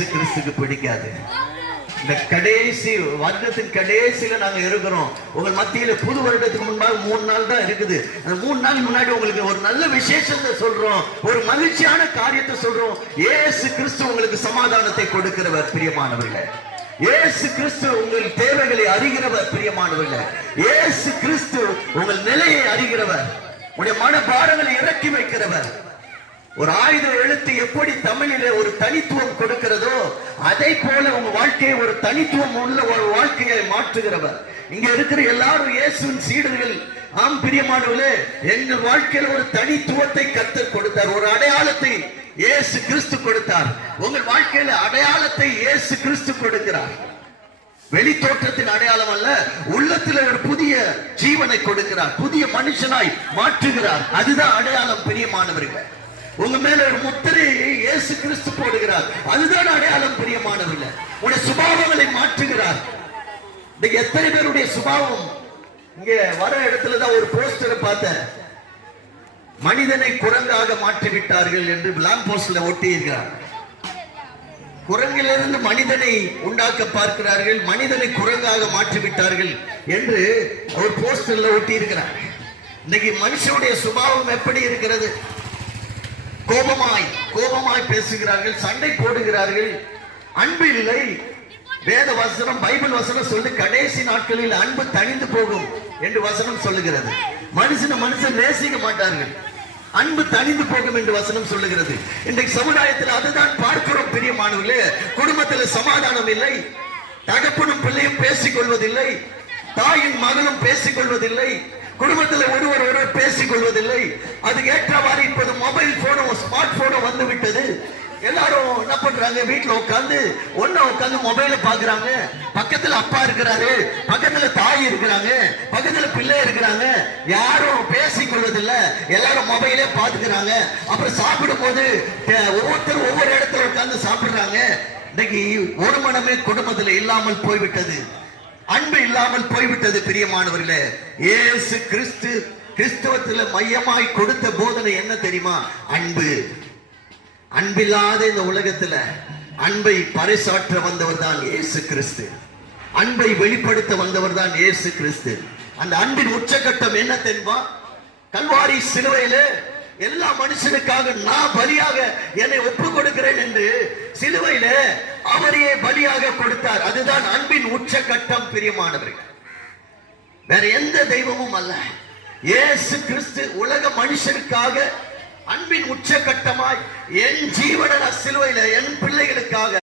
இயேசு கிறிஸ்துக்கு பிடிக்காது. இந்த கடைசி வருடத்தின் கடைசியில நாங்க இருக்கிறோம். உங்கள் மத்தியில புது வருடத்துக்கு முன்பாக 3 நாள் தான் இருக்குது. அந்த 3 நாள் முன்னாடி உங்களுக்கு ஒரு நல்ல விசேஷத்தை சொல்றோம், ஒரு மகிழ்ச்சியான காரியத்தை சொல்றோம். இயேசு கிறிஸ்து உங்களுக்கு சமாதானத்தை கொடுக்கிறவர் பிரியமானவர்களே. இயேசு கிறிஸ்து உங்கள் தேவைகளை அறிகிறவர் பிரியமானவர்களே. இயேசு கிறிஸ்து உங்கள் நிலையை அறிகிறவர், உங்களுடைய மனபாரங்களை இறக்கி வைக்கிறவர். ஒரு ஆயுத எழுத்து எப்படி தமிழிலே ஒரு தனித்துவம் கொடுக்கிறதோ அதை போல உங்க வாழ்க்கையை ஒரு தனித்துவம் உள்ள ஒரு வாழ்க்கையை மாற்றுகிறவர். இங்க இருக்கிற எல்லாரும் இயேசுவின் சீடர்கள். ஆம் பிரியமானவர்களே, எங்கள் வாழ்க்கையில் ஒரு தனித்துவத்தை கர்த்தர் கொடுத்தார், ஒரு அடையாளத்தை இயேசு கிறிஸ்து கொடுத்தார். உங்கள் வாழ்க்கையில அடையாளத்தை இயேசு கிறிஸ்து கொடுக்கிறார். வெளி தோற்றத்தின் அடையாளம் அல்ல, உள்ளத்தில் ஒரு புதிய ஜீவனை கொடுக்கிறார், புதிய மனுஷனாய் மாற்றுகிறார். அதுதான் அடையாளம் பிரியமானவர்கள். உங்க மேல ஒரு முத்திரையை இயேசு கிறிஸ்து போடுகிறார், அதுதான் அடையாளம் பிரியமானவர்கள். உங்களுடைய சுபாவங்களை மாற்றுகிறார். எத்தனை பேருடைய சுபாவம் இங்க வர இடத்துலதான் ஒரு போஸ்டரை பார்த்தேன், மனிதனை குரங்காக மாற்றிவிட்டார்கள் என்று லாம்ப் போஸ்ட்ல ஒட்டியிருக்கிறார். குரங்கிலிருந்து மனிதனை உண்டாக்க பார்க்கிறார்கள், மனிதனை குரங்காக மாற்றிவிட்டார்கள் என்று ஒரு போஸ்டர்ல ஒட்டி இருக்கிறார். இன்னைக்கு மனுஷனுடைய சுபாவம் எப்படி இருக்கிறது? கோபமாய் பேசுகிறார்கள், சண்டை போடுகிறார்கள், அன்பு இல்லை. வேத வசனம், பைபிள் வசனம் சொல்லி கடைசி நாட்களில் அன்பு தணிந்து போகும் என்று வசனம் சொல்லுகிறது. மனுஷன் நேசிக்க மாட்டார்கள், அன்பு தணிந்து போகும் என்று வசனம் சொல்லுகிறது. இன்றைக்கு சமுதாயத்தில் அதுதான் பார்க்கிறோம் பிரியமானவர்களே. குடும்பத்தில் சமாதானம் இல்லை, தகப்பனும் பிள்ளையும் பேசிக் கொள்வதில்லை, தாயின் மகளும் பேசிக் கொள்வதில்லை, குடும்பத்தில் ஒருவர் பேசிக் கொள்வதில்லை. அதுக்கு ஏற்றவாறு இப்போது மொபைல் போனும் ஸ்மார்ட் போனும் வந்து விட்டது. எல்லாரும் என்ன பண்றாங்க, வீட்டுல உட்காந்து மொபைல பாக்குறாங்க. பக்கத்துல அப்பா இருக்கிறாரு, பக்கத்துல தாய் இருக்கிறாங்க, பக்கத்துல பிள்ளை இருக்கிறாங்க. யாரும் பேசிக் கொள்வதில்லை, எல்லாரும் மொபைலே பாத்துக்கிறாங்க. அப்புறம் சாப்பிடும் போது ஒவ்வொருத்தரும் ஒவ்வொரு இடத்துல உட்கார்ந்து சாப்பிடுறாங்க. இன்னைக்கு ஒரு மனமே குடும்பத்தில் இல்லாமல் போய்விட்டது, அன்பு இல்லாமல் போய்விட்டது பிரியமானவர்களே. இயேசு கிறிஸ்து கிறிஸ்தவத்தில் மையமாய் கொடுத்த போதனை என்ன தெரியுமா? அன்பு. அன்பில்லாத இந்த உலகத்துல அன்பை பறைசாற்ற வந்தவர் தான் இயேசு கிறிஸ்து, அன்பை வெளிப்படுத்த வந்தவர் தான் இயேசு கிறிஸ்து. அந்த அன்பின் உச்சகட்டம் என்ன தெரியுமா? கல்வாரி சிலுவையிலே எல்லா மனுஷனுக்காக நான் பலியாக என்னை ஒப்பு கொடுக்கிறேன் என்று சிலுவையில அவரையே பலியாக கொடுத்தார். அதுதான் அன்பின் உச்சகட்டம் பிரியமானவர்கள். வேற எந்த தெய்வமும் அல்ல, இயேசு கிறிஸ்து உலக மனுஷனுக்காக அன்பின் உச்சகட்டமாய் என் ஜீவன சிலுவையில என் பிள்ளைகளுக்காக